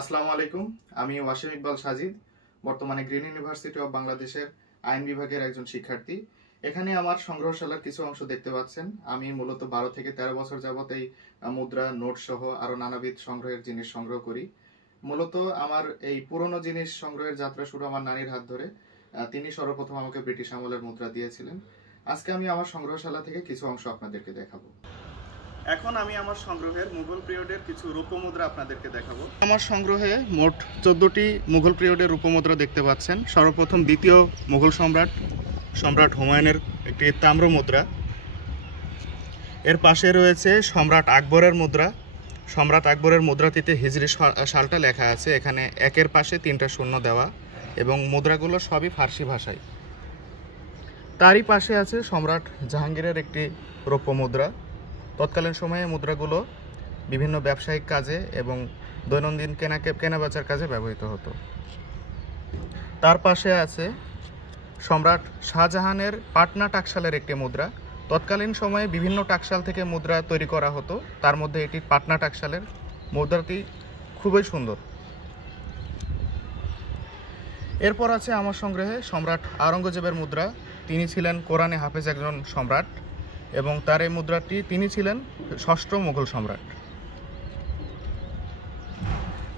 আসসালামু আলাইকুম। আমি ওয়াসিম ইকবাল সাজিদ, বর্তমানে গ্রিন ইউনিভার্সিটি অব বাংলাদেশের আইন বিভাগের একজন শিক্ষার্থী। এখানে আমার সংগ্রহশালার কিছু অংশ দেখতে পাচ্ছেন। আমি মূলত 12 থেকে 13 বছর যাবত এই মুদ্রা, নোট সহ আরো নানাবিধ সংগ্রহের জিনিস সংগ্রহ করি। মূলত আমার এই পুরনো জিনিস সংগ্রহের যাত্রা শুরু আমার নানির হাত ধরে। তিনি সর্বপ্রথম আমাকে ব্রিটিশ আমলের মুদ্রা দিয়েছিলেন। আজকে আমি আমার সংগ্রহশালা থেকে কিছু অংশ আপনাদেরকে দেখাবো। এখন আমি আমার সংগ্রহের মুঘল পিরিয়ডের কিছু রূপমুদ্রা আপনাদেরকে দেখাবো। আমার সংগ্রহে মোট 14টি মুঘল পিরিয়ডের রূপমুদ্রা দেখতে পাচ্ছেন। সর্বপ্রথম দ্বিতীয় মুঘল সম্রাট হুমায়ুনের একটি তাম্র মুদ্রা। এর পাশে রয়েছে সম্রাট আকবরের মুদ্রা। সম্রাট আকবরের মুদ্রাটিতে হিজরি সালটা লেখা আছে। এখানে একের পাশে 3টা শূন্য দেওয়া এবং মুদ্রাগুলো সবই ফার্সি ভাষায়। তারই পাশে আছে সম্রাট জাহাঙ্গীরের একটি রৌপ্য মুদ্রা। তৎকালীন সময়ে মুদ্রাগুলো বিভিন্ন ব্যবসায়িক কাজে এবং দৈনন্দিন কেনাবেচার কাজে ব্যবহৃত হতো। তার পাশে আছে সম্রাট শাহজাহানের পাটনা টাকশালের একটি মুদ্রা। তৎকালীন সময়ে বিভিন্ন টাকশাল থেকে মুদ্রা তৈরি করা হতো, তার মধ্যে এটি পাটনা টাকশালের। মুদ্রাটি খুবই সুন্দর। এরপর আছে আমার সংগ্রহে সম্রাট আওরঙ্গজেবের মুদ্রা। তিনি ছিলেন কোরআনে হাফেজ একজন সম্রাট এবং তার এই মুদ্রাটি তিনি ছিলেন 6ষ্ঠ মুঘল সম্রাট।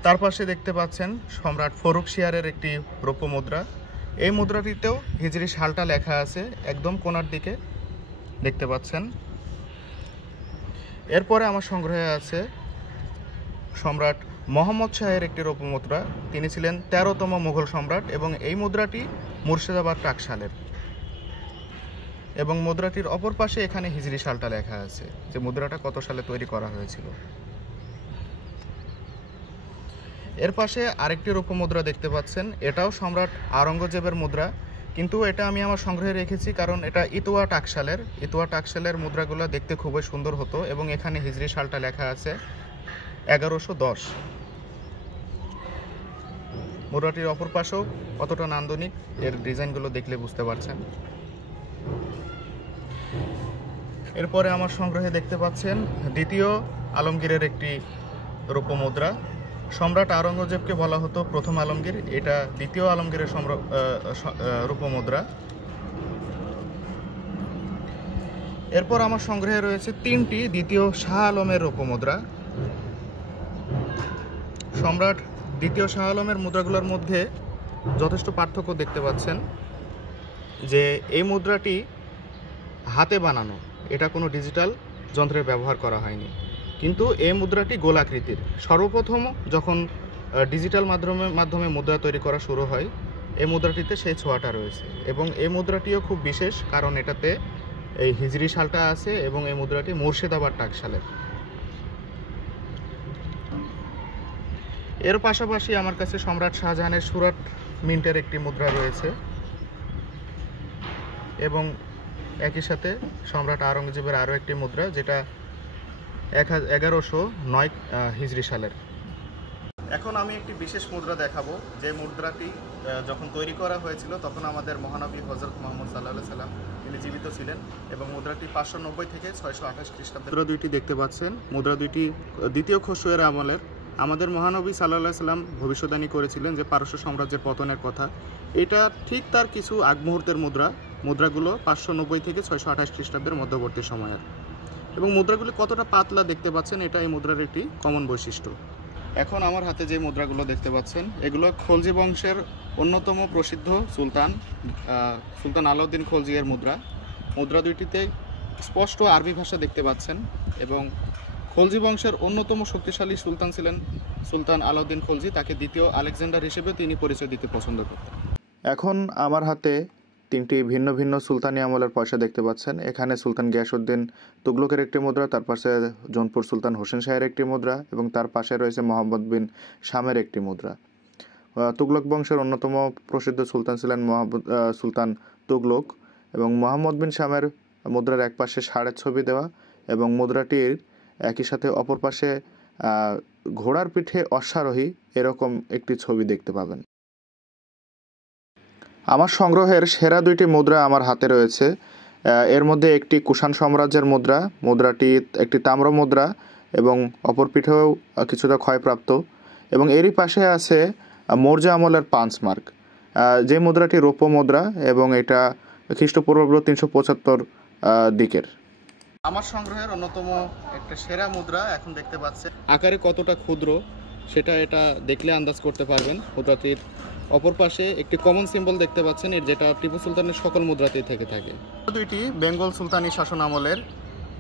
তার পাশে দেখতে পাচ্ছেন সম্রাট ফরুখশিয়ারের একটি রৌপ্য মুদ্রা। এই মুদ্রাটিতেও হিজরি সালটা লেখা আছে, একদম কোণার দিকে দেখতে পাচ্ছেন। এরপরে আমার সংগ্রহে আছে সম্রাট মোহাম্মদ শাহের একটি রৌপ্য মুদ্রা। তিনি ছিলেন 13তম মুঘল সম্রাট এবং এই মুদ্রাটি মুর্শিদাবাদ টাকশালের। এবং মুদ্রাটির অপর পাশে এখানে হিজরি সালটা লেখা আছে, যে মুদ্রাটা কত সালে তৈরি করা হয়েছিল। এর পাশে আরেকটি রৌপ্য মুদ্রা দেখতে পাচ্ছেন। এটাও সম্রাট আওরঙ্গজেবের মুদ্রা, কিন্তু এটা আমি আমার সংগ্রহে রেখেছি কারণ এটা ইতোয়া টাকশালের মুদ্রাগুলো দেখতে খুবই সুন্দর হতো এবং এখানে হিজরি সালটা লেখা আছে 1110। মুদ্রাটির অপর পাশেও কতটা নান্দনিক, এর ডিজাইনগুলো দেখলে বুঝতে পারছেন। এরপরে আমার সংগ্রহে দেখতে পাচ্ছেন দ্বিতীয় আলমগীরের একটি রৌপ্য মুদ্রা। সম্রাট আওরঙ্গজেবকে বলা হতো প্রথম আলমগীর, এটা দ্বিতীয় আলমগীরের রৌপ্য মুদ্রা। এরপর আমার সংগ্রহে রয়েছে 3টি দ্বিতীয় শাহ আলমের রৌপ্য মুদ্রা। সম্রাট দ্বিতীয় শাহ আলমের মুদ্রাগুলোর মধ্যে যথেষ্ট পার্থক্য দেখতে পাচ্ছেন, যে এই মুদ্রাটি হাতে বানানো, এটা কোনো ডিজিটাল যন্ত্রের ব্যবহার করা হয়নি, কিন্তু এই মুদ্রাটি গোলাকৃতির। সর্বপ্রথম যখন ডিজিটাল মাধ্যমে মুদ্রা তৈরি করা শুরু হয়, এই মুদ্রাটিতে সেই ছোঁয়াটা রয়েছে এবং এই মুদ্রাটিও খুব বিশেষ, কারণ এটাতে এই হিজরি সালটা আছে এবং এই মুদ্রাটি মুর্শিদাবাদ টাকশালের। এর পাশাপাশি আমার কাছে সম্রাট শাহজাহানের সুরাট মিন্টের একটি মুদ্রা রয়েছে এবং একই সাথে সম্রাট আওরঙ্গজেবের আরও একটি মুদ্রা, যেটা 1109 হিজরি সালের। এখন আমি একটি বিশেষ মুদ্রা দেখাবো, যে মুদ্রাটি যখন তৈরি করা হয়েছিল তখন আমাদের মহানবী হযরত মুহাম্মদ সাল্লাল্লাহু আলাইহি সাল্লাম তিনি জীবিত ছিলেন এবং মুদ্রাটি 590 থেকে 628 খ্রিস্টাব্দে। মুদ্রা দুইটি দেখতে পাচ্ছেন। মুদ্রা দুইটি দ্বিতীয় খসরুয়ের আমলের। আমাদের মহানবী সাল্লাল্লাহু আলাইহি সাল্লাম ভবিষ্যদ্বাণী করেছিলেন যে পারস্য সাম্রাজ্যের পতনের কথা। এটা ঠিক তার কিছু আগ মুহূর্তের মুদ্রাগুলো 590 থেকে 628 খ্রিস্টাব্দের মধ্যবর্তী সময়ের। এবং মুদ্রাগুলি কতটা পাতলা দেখতে পাচ্ছেন, এটা এই মুদ্রার একটি কমন বৈশিষ্ট্য। এখন আমার হাতে যে মুদ্রাগুলো দেখতে পাচ্ছেন, এগুলো খলজি বংশের অন্যতম প্রসিদ্ধ সুলতান আলাউদ্দিন খলজির মুদ্রা দুইটিতে স্পষ্ট আরবি ভাষা দেখতে পাচ্ছেন এবং খলজি বংশের অন্যতম শক্তিশালী সুলতান ছিলেন সুলতান আলাউদ্দিন খলজি। তাকে দ্বিতীয় আলেকজান্ডার হিসেবে তিনি পরিচয় দিতে পছন্দ করতেন। এখন আমার হাতে 3টি ভিন্ন ভিন্ন সুলতানি আমলের পয়সা দেখতে পাচ্ছেন। এখানে সুলতান গিয়াসউদ্দিন তুগলকের একটি মুদ্রা, তার পাশে জৌনপুর সুলতান হোসেন শাহের একটি মুদ্রা এবং তার পাশে রয়েছে মোহাম্মদ বিন শামের একটি মুদ্রা। তুগলক বংশের অন্যতম প্রসিদ্ধ সুলতান ছিলেন সুলতান তুগলক এবং মোহাম্মদ বিন শামের মুদ্রার এক পাশে ষাঁড়ের ছবি দেওয়া এবং মুদ্রাটির একই সাথে অপর পাশে ঘোড়ার পিঠে অশ্বারোহী এরকম একটি ছবি দেখতে পাবেন। আমার সংগ্রহের সেরা 2টি মুদ্রা আমার হাতে রয়েছে। এর মধ্যে একটি কুষাণ সাম্রাজ্যের মুদ্রাটি একটি তাম্র মুদ্রা এবং অপর পিঠেও কিছুটা ক্ষয়প্রাপ্ত। এবং এরই পাশে আছে মৌর্য আমলের পাঞ্চমার্ক, যে মুদ্রাটি রৌপ্য মুদ্রা এবং এটা খ্রিস্টপূর্বাব্দ 375 দিকের। আমার সংগ্রহের অন্যতম একটা সেরা মুদ্রা এখন দেখতে পাচ্ছেন। আকারে কতটা ক্ষুদ্র সেটা এটা দেখলে আন্দাজ করতে পারবেন। মুদ্রাটির অপর পাশে একটি কমন সিম্বল দেখতে পাচ্ছেন, এর যেটা টিপু সুলতানের সকল মুদ্রাতেই থেকে থাকে। দুইটি বেঙ্গল সুলতানি শাসন আমলের।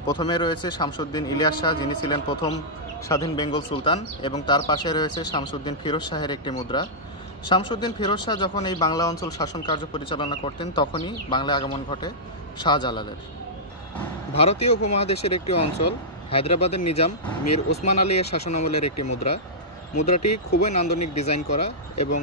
প্রথমে রয়েছে শামসুদ্দিন ইলিয়াস শাহ, যিনি ছিলেন প্রথম স্বাধীন বেঙ্গল সুলতান, এবং তার পাশে রয়েছে শামসুদ্দিন ফিরোজ শাহের একটি মুদ্রা। শামসুদ্দিন ফিরোজ শাহ যখন এই বাংলা অঞ্চল শাসন কার্য পরিচালনা করতেন তখনই বাংলায় আগমন ঘটে শাহজালালের। ভারতীয় উপমহাদেশের একটি অঞ্চল হায়দ্রাবাদের নিজাম মীর ওসমান আলী এর শাসনামলের একটি মুদ্রা। মুদ্রাটি খুবই নান্দনিক ডিজাইন করা এবং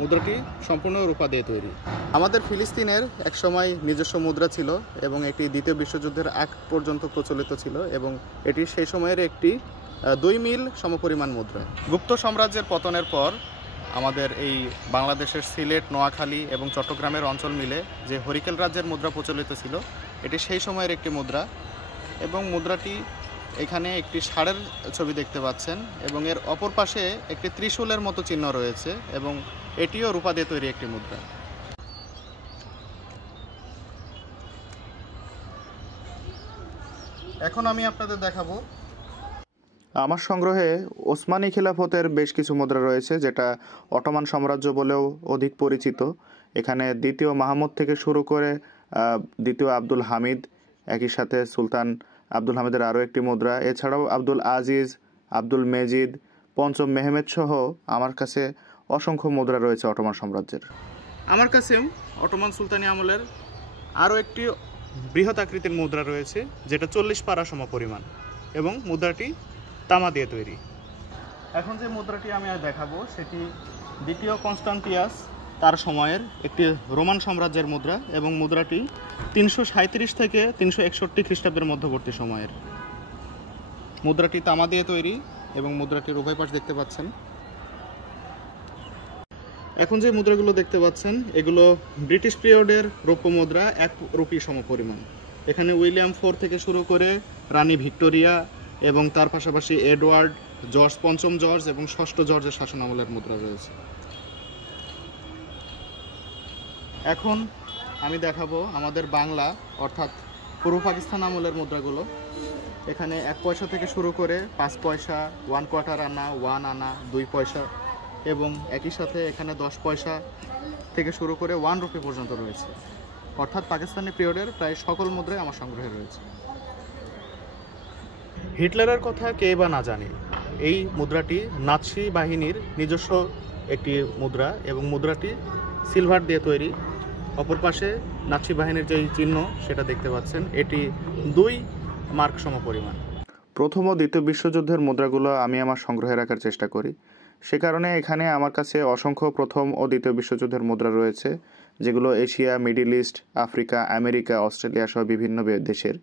মুদ্রাটি সম্পূর্ণ রূপা দিয়ে তৈরি। আমাদের ফিলিস্তিনের একসময় নিজস্ব মুদ্রা ছিল এবং এটি দ্বিতীয় বিশ্বযুদ্ধের আগ পর্যন্ত প্রচলিত ছিল এবং এটি সেই সময়ের একটি 2 মিল সমপরিমাণ মুদ্রা। গুপ্ত সাম্রাজ্যের পতনের পর আমাদের এই বাংলাদেশের সিলেট, নোয়াখালী এবং চট্টগ্রামের অঞ্চল মিলে যে হরিকেল রাজ্যের মুদ্রা প্রচলিত ছিল, এটি সেই সময়ের একটি মুদ্রা। এবং মুদ্রাটি এখানে একটি ষাঁড়ের ছবি দেখতে পাচ্ছেন এবং এর অপর পাশে একটি ত্রিশূলের মতো চিহ্ন রয়েছে এবং এটিও রূপা দিয়ে তৈরি একটি মুদ্রা। এখন আমি আপনাদের দেখাবো আমার সংগ্রহে ওসমানী খিলাফতের বেশ কিছু মুদ্রা রয়েছে, যেটা অটোমান সাম্রাজ্য বলেও অধিক পরিচিত। এখানে দ্বিতীয় মাহমুদ থেকে শুরু করে দ্বিতীয় আব্দুল হামিদ, একই সাথে সুলতান আব্দুল হামিদের আরও একটি মুদ্রা, এছাড়াও আব্দুল আজিজ, আব্দুল মেজিদ, পঞ্চম মেহমেদ সহ আমার কাছে অসংখ্য মুদ্রা রয়েছে অটোমান সাম্রাজ্যের। আমার কাছেও অটোমান সুলতানি আমলের আরও একটি বৃহৎ আকৃতির মুদ্রা রয়েছে, যেটা 40 পারা সমপরিমাণ এবং মুদ্রাটি তামা দিয়ে তৈরি। এখন যে মুদ্রাটি আমি দেখাবো সেটি দ্বিতীয় কনস্টান্টিয়াস তার সময়ের একটি রোমান সাম্রাজ্যের মুদ্রা এবং মুদ্রাটি 337 থেকে 361 খ্রিস্টাব্দের মধ্যবর্তী সময়ের। মুদ্রাটি তামা দিয়ে তৈরি এবং মুদ্রাটির উভয় পাশ দেখতে পাচ্ছেন। এখন যে মুদ্রাগুলো দেখতে পাচ্ছেন এগুলো ব্রিটিশ পিরিয়ডের রৌপ্য মুদ্রা, 1 রুপি সমপরিমাণ। এখানে উইলিয়াম IV থেকে শুরু করে রানী ভিক্টোরিয়া এবং তার পাশাপাশি এডওয়ার্ড, জর্জ, পঞ্চম জর্জ এবং ষষ্ঠ জর্জের শাসনামলের মুদ্রা রয়েছে। এখন আমি দেখাবো আমাদের বাংলা অর্থাৎ পূর্ব পাকিস্তান আমলের মুদ্রাগুলো। এখানে 1 পয়সা থেকে শুরু করে 5 পয়সা, 1 কোয়ার্টার আনা, 1 আনা, 2 পয়সা এবং একই সাথে এখানে 10 পয়সা থেকে শুরু করে 1 রুপি পর্যন্ত রয়েছে। অর্থাৎ পাকিস্তানি পিরিয়ডের প্রায় সকল মুদ্রাই আমার সংগ্রহে রয়েছে। হিটলারের কথা কে বা না জানে, এই মুদ্রাটি নাৎসি বাহিনীর নিজস্ব একটি মুদ্রা এবং মুদ্রাটি সিলভার দিয়ে তৈরি। অপর পাশে নাৎসি বাহিনীর যে চিহ্ন সেটা দেখতে পাচ্ছেন, এটি 2 মার্ক সমপরিমাণ। প্রথম ও দ্বিতীয় বিশ্বযুদ্ধের মুদ্রাগুলো আমি আমার সংগ্রহে রাখার চেষ্টা করি। সে কারণে এখানে আমার কাছে অসংখ্য প্রথম ও দ্বিতীয় বিশ্বযুদ্ধের মুদ্রা রয়েছে, যেগুলো Asia, middle east, Africa, America, Australia সহ বিভিন্ন দেশের,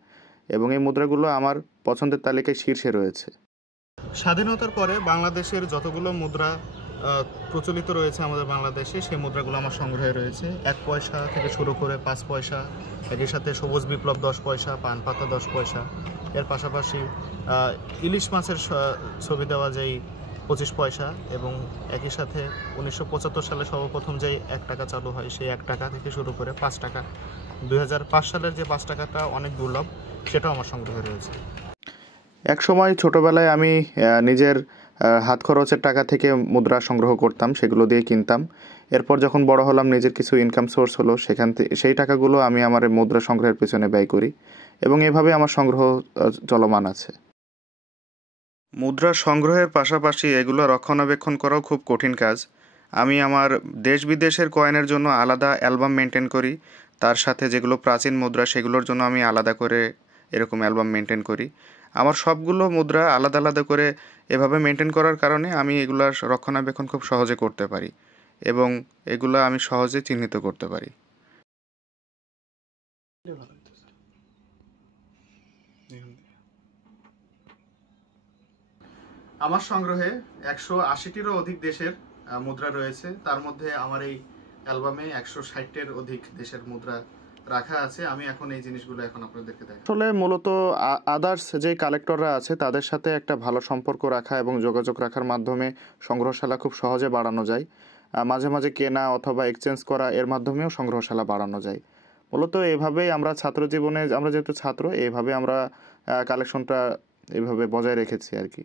এবং এই মুদ্রাগুলো আমার পছন্দের তালিকায় শীর্ষে রয়েছে। স্বাধীনতার পরে বাংলাদেশের যতগুলো মুদ্রা প্রচলিত রয়েছে আমাদের বাংলাদেশে, সেই মুদ্রাগুলো আমার সংগ্রহে রয়েছে। 1 পয়সা থেকে শুরু করে 5 পয়সা, একই সাথে সবুজ বিপ্লব 10 পয়সা, পান পাতা 10 পয়সা, এর পাশাপাশি ইলিশ মাছের ছবি দেওয়া যেই 25 পয়সা এবং একই সাথে 1975 সালে সর্বপ্রথম যেই 1 টাকা চালু হয় সেই 1 টাকা থেকে শুরু করে 5 টাকা, 2005 সালের যে 5 টাকাটা অনেক দুর্লভ, সেটাও আমার সংগ্রহে রয়েছে। এক সময় ছোটবেলায় আমি নিজের হাত খরচের টাকা থেকে মুদ্রা সংগ্রহ করতাম, সেগুলো দিয়ে কিনতাম। এরপর যখন বড় হলাম, নিজের কিছু ইনকাম সোর্স হলো, সেখান থেকে সেই টাকাগুলো আমি আমার মুদ্রা সংগ্রহের পেছনে ব্যয় করি এবং এভাবে আমার সংগ্রহ চলমান আছে। মুদ্রা সংগ্রহের পাশাপাশি এগুলো রক্ষণাবেক্ষণ করাও খুব কঠিন কাজ। আমি আমার দেশ বিদেশের কয়েনের জন্য আলাদা অ্যালবাম মেনটেন করি, তার সাথে যেগুলো প্রাচীন মুদ্রা সেগুলোর জন্য আমি আলাদা করে এরকম অ্যালবাম মেনটেন করি। আমার সবগুলো মুদ্রা আলাদা আলাদা করে এভাবে মেনটেন করার কারণে আমি এগুলার রক্ষণাবেক্ষণ খুব সহজে করতে পারি এবং এগুলো আমি সহজে চিহ্নিত করতে পারি। আমার সংগ্রহে 180টিরও অধিক দেশের মুদ্রা রয়েছে। তার মধ্যে আমার এই অ্যালবামে 160-এর অধিক দেশের মুদ্রা রাখা আছে। আমি এখন এই জিনিসগুলো এখন আপনাদেরকে দেখাবো। আসলে মূলত আদার্স যে কালেক্টররা আছে তাদের সাথে একটা ভালো সম্পর্ক রাখা এবং যোগাযোগ রাখার মাধ্যমে সংগ্রহশালা খুব সহজে বাড়ানো যায়। মাঝে মাঝে কেনা অথবা এক্সচেঞ্জ করা এর মাধ্যমেও সংগ্রহশালা বাড়ানো যায়। মূলত এভাবেই আমরা ছাত্র জীবনে, আমরা যেহেতু ছাত্র, এইভাবে আমরা কালেকশনটা এইভাবে বজায় রেখেছি আর কি।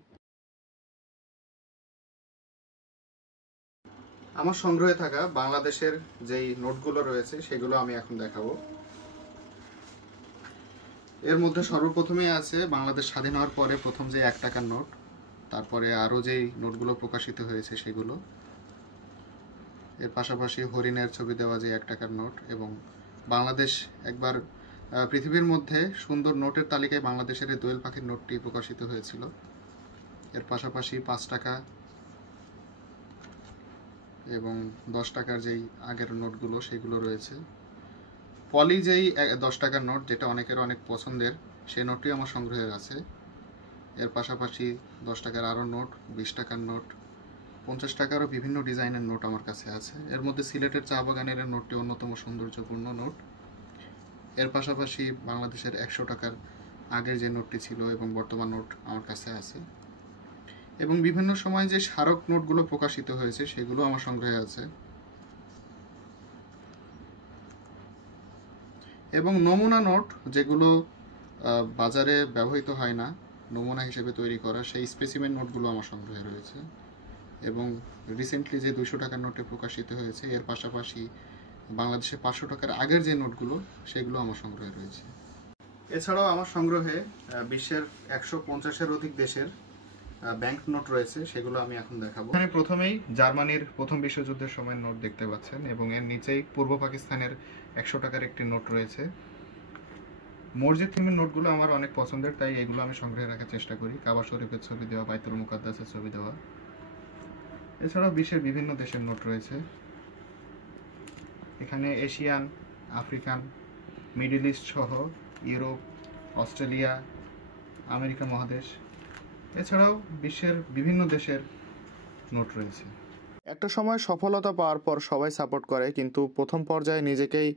আমার সংগ্রহে থাকা বাংলাদেশের যেই নোটগুলো রয়েছে সেগুলো আমি এখন দেখাবো। এর মধ্যে সর্বপ্রথমেই আছে বাংলাদেশ স্বাধীন হওয়ার পরে প্রথম যে 1 টাকার নোট, তারপরে আরও যেই নোটগুলো প্রকাশিত হয়েছে সেগুলো, এর পাশাপাশি হরিণের ছবি দেওয়া যে 1 টাকার নোট, এবং বাংলাদেশ একবার পৃথিবীর মধ্যে সুন্দর নোটের তালিকায় বাংলাদেশের এই দোয়েল পাখির নোটটি প্রকাশিত হয়েছিল। এর পাশাপাশি 5 টাকা এবং 10 টাকার যেই আগের নোটগুলো সেগুলো রয়েছে। পলি যেই 10 টাকার নোট, যেটা অনেকের অনেক পছন্দের, সেই নোটটি আমার সংগ্রহে আছে। এর পাশাপাশি 10 টাকার আরও নোট, 20 টাকার নোট, 50 টাকারও বিভিন্ন ডিজাইনের নোট আমার কাছে আছে। এর মধ্যে সিলেটের চা বাগানের নোটটি অন্যতম সৌন্দর্যপূর্ণ নোট। এর পাশাপাশি বাংলাদেশের 100 টাকার আগের যে নোটটি ছিল এবং বর্তমান নোট আমার কাছে আছে, এবং বিভিন্ন সময় যে স্মারক নোটগুলো প্রকাশিত হয়েছে সেগুলো আমার সংগ্রহে আছে। এবং নমুনা নোট, যেগুলো বাজারে ব্যবহৃত হয় না, নমুনা হিসেবে তৈরি করা সেই স্পেসিমেন নোটগুলো আমার সংগ্রহে রয়েছে। এবং রিসেন্টলি যে 200 টাকার নোটে প্রকাশিত হয়েছে, এর পাশাপাশি বাংলাদেশে 500 টাকার আগের যে নোটগুলো সেগুলো আমার সংগ্রহে রয়েছে। এছাড়াও আমার সংগ্রহে বিশ্বের 150-এর অধিক দেশের ব্যাংক নোট রয়েছে, সেগুলো আমি এখন দেখাবো। এখানে প্রথমেই জার্মানির প্রথম বিশ্বযুদ্ধের সময় নোট দেখতে পাচ্ছেন, এবং এর নিচেই পূর্ব পাকিস্তানের 100 টাকার একটি নোট রয়েছে। মসজিদ থিমের নোটগুলো আমার অনেক পছন্দের, তাই এগুলো আমি সংগ্রহে রাখার চেষ্টা করি। কাবা শরীফের ছবি দেওয়া, বাইতুল মুকাদ্দাসের ছবি দেওয়া। এছাড়াও বিশ্বের বিভিন্ন দেশের নোট রয়েছে। এখানে এশিয়ান, আফ্রিকান, মিডল ইস্ট সহ ইউরোপ, অস্ট্রেলিয়া, আমেরিকা মহাদেশ, এছাড়াও বিশ্বের বিভিন্ন দেশের নোট রয়েছে। একটা সময় সফলতা পাওয়ার পর সবাই সাপোর্ট করে, কিন্তু প্রথম পর্যায়ে নিজেকেই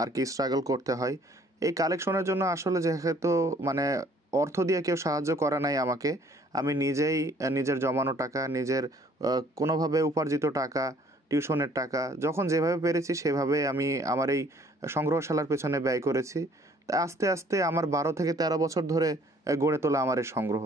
আর কি স্ট্রাগল করতে হয়। এই কালেকশনের জন্য আসলে যেহেতু মানে অর্থ দিয়ে কেউ সাহায্য করে নাই আমাকে, আমি নিজেই নিজের জমানো টাকা, নিজের কোনোভাবে উপার্জিত টাকা, টিউশনের টাকা, যখন যেভাবে পেরেছি সেভাবে আমি আমার এই সংগ্রহশালার পেছনে ব্যয় করেছি। তাই আস্তে আস্তে আমার 12 থেকে 13 বছর ধরে গড়ে তোলা আমার এই সংগ্রহ।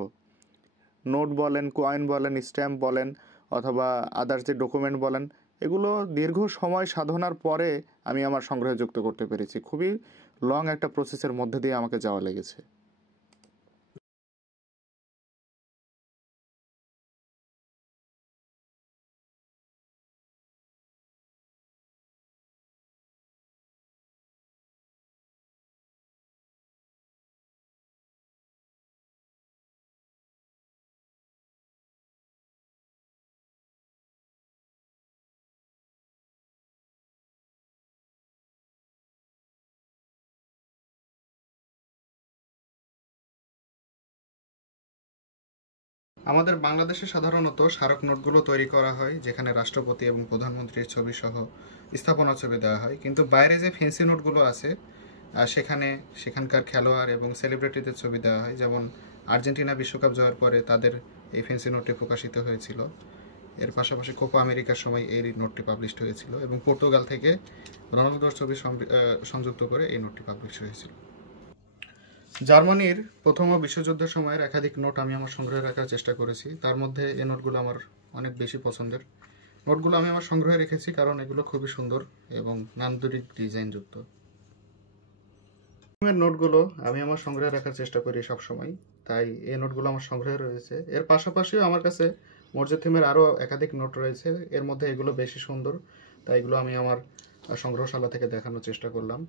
নোট বলেন, কয়েন বলেন, স্ট্যাম্প বলেন, অথবা আদার্স যে ডকুমেন্ট বলেন, এগুলো দীর্ঘ সময় সাধনার পরে আমি আমার সংগ্রহে যুক্ত করতে পেরেছি। খুবই লং একটা প্রসেসের মধ্যে দিয়ে আমাকে যাওয়া লেগেছে। আমাদের বাংলাদেশে সাধারণত স্মারক নোটগুলো তৈরি করা হয়, যেখানে রাষ্ট্রপতি এবং প্রধানমন্ত্রীর ছবি সহ স্থাপনা ছবি দেওয়া হয়। কিন্তু বাইরে যে ফ্যান্সি নোটগুলো আছে, সেখানকার খেলোয়াড় এবং সেলিব্রিটিদের ছবি দেওয়া হয়। যেমন আর্জেন্টিনা বিশ্বকাপ জয়ের পরে তাদের এই ফ্যান্সি নোটটি প্রকাশিত হয়েছিল। এর পাশাপাশি কোপা আমেরিকার সময় এই নোটটি পাবলিশ হয়েছিল, এবং পর্তুগাল থেকে রোনালদোর ছবি সংযুক্ত করে এই নোটটি পাবলিশ হয়েছিল। জার্মানির প্রথম বিশ্বযুদ্ধের সময়ের একাধিক নোট আমি আমার সংগ্রহে রাখার চেষ্টা করেছি। তার মধ্যে এই নোটগুলো আমার অনেক বেশি পছন্দের। নোটগুলো আমি আমার সংগ্রহে রেখেছি কারণ এগুলো খুবই সুন্দর এবং নান্দনিক ডিজাইনযুক্ত। নোটগুলো আমি আমার সংগ্রহে রাখার চেষ্টা করি সবসময়, তাই এই নোটগুলো আমার সংগ্রহে রয়েছে। এর পাশাপাশিও আমার কাছে মসজিদ থিমের আরও একাধিক নোট রয়েছে। এর মধ্যে এগুলো বেশি সুন্দর, তাই এগুলো আমি আমার সংগ্রহশালা থেকে দেখানোর চেষ্টা করলাম।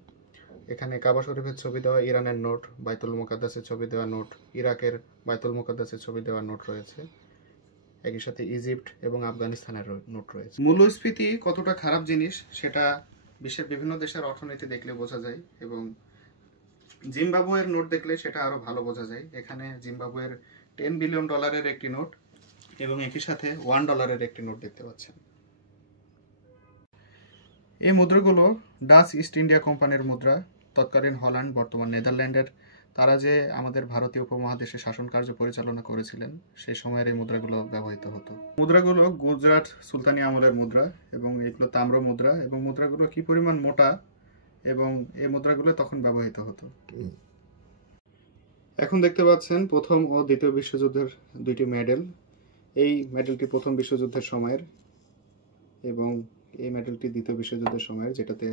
এখানে কাবা শরীফের ছবি দেওয়া ইরানের নোট, বাইতুল মুকাদ্দাসের ছবি দেওয়া নোট, ইরাকের বাইতুল মুকাদ্দাসের ছবি দেওয়া নোট রয়েছে। একই সাথে ইজিপ্ট এবং আফগানিস্তানের নোট রয়েছে। মূল্যস্ফীতি কতটা খারাপ জিনিস সেটা বিশ্বের বিভিন্ন দেশের অর্থনীতি দেখলে বোঝা যায়, এবং জিম্বাবুয়ের নোট দেখলে সেটা আরো ভালো বোঝা যায়। এখানে জিম্বাবুয়ের $10 বিলিয়ন একটি নোট এবং একই সাথে $1 একটি নোট দেখতে পাচ্ছেন। এই মুদ্রাগুলো ডাচ ইস্ট ইন্ডিয়া কোম্পানির মুদ্রা। তৎকালীন হল্যান্ড, বর্তমান নেদারল্যান্ডের, তারা যে আমাদের ভারতীয় উপমহাদেশে শাসন কার্য পরিচালনা করেছিলেন সেই সময়ের এই মুদ্রাগুলো ব্যবহৃত হতো। মুদ্রাগুলো গুজরাট সুলতানি আমলের মুদ্রা এবং এগুলো তাম্র মুদ্রা, এবং মুদ্রাগুলো কি পরিমাণ মোটা এবং এই মুদ্রাগুলো তখন ব্যবহৃত হতো। এখন দেখতে পাচ্ছেন প্রথম ও দ্বিতীয় বিশ্বযুদ্ধের দুইটি মেডেল। এই মেডেলটি প্রথম বিশ্বযুদ্ধের সময়ের এবং এই মেডেলটি দ্বিতীয় বিশ্বযুদ্ধের সময়ের, যেটাতে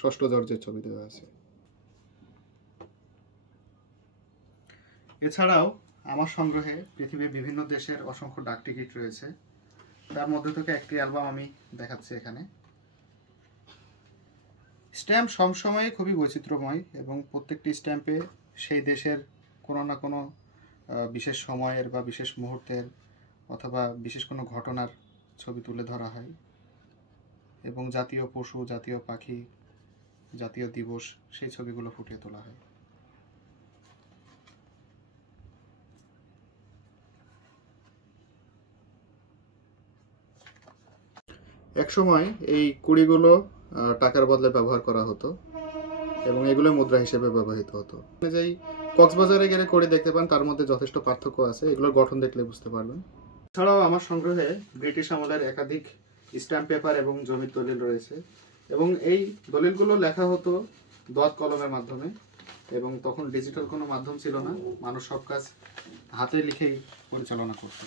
ষষ্ঠ জর্জের ছবি দেওয়া আছে। এছাড়াও আমার সংগ্রহে পৃথিবীর বিভিন্ন দেশের অসংখ্য ডাক টিকিট রয়েছে। তার মধ্যে থেকে একটি অ্যালবাম আমি দেখাচ্ছি এখানে। স্ট্যাম্প সবসময় খুবই বৈচিত্র্যময় এবং প্রত্যেকটি স্ট্যাম্পে সেই দেশের কোনো না কোনো বিশেষ সময়ের বা বিশেষ মুহূর্তের অথবা বিশেষ কোনো ঘটনার ছবি তুলে ধরা হয় এবং জাতীয় পশু, জাতীয় পাখি, জাতীয় দিবস সেই ছবিগুলো ফুটিয়ে তোলা হয়। একসময় এই কুড়িগুলো টাকার বদলে ব্যবহার করা হতো এবং এগুলো মুদ্রা হিসেবে ব্যবহৃত হতো। যেই কক্সবাজারে গেলে করে দেখতে পান, তার মধ্যে যথেষ্ট পার্থক্য আছে, এগুলোর গঠন দেখলে বুঝতে পারবেন। এছাড়াও আমার সংগ্রহে ব্রিটিশ আমলের একাধিক স্ট্যাম্প পেপার এবং জমির দলিল রয়েছে এবং এই দলিলগুলো লেখা হতো দোয়াত কলমের মাধ্যমে এবং তখন ডিজিটাল কোনো মাধ্যম ছিল না, মানুষ সব কাজ হাতে লিখেই পরিচালনা করত।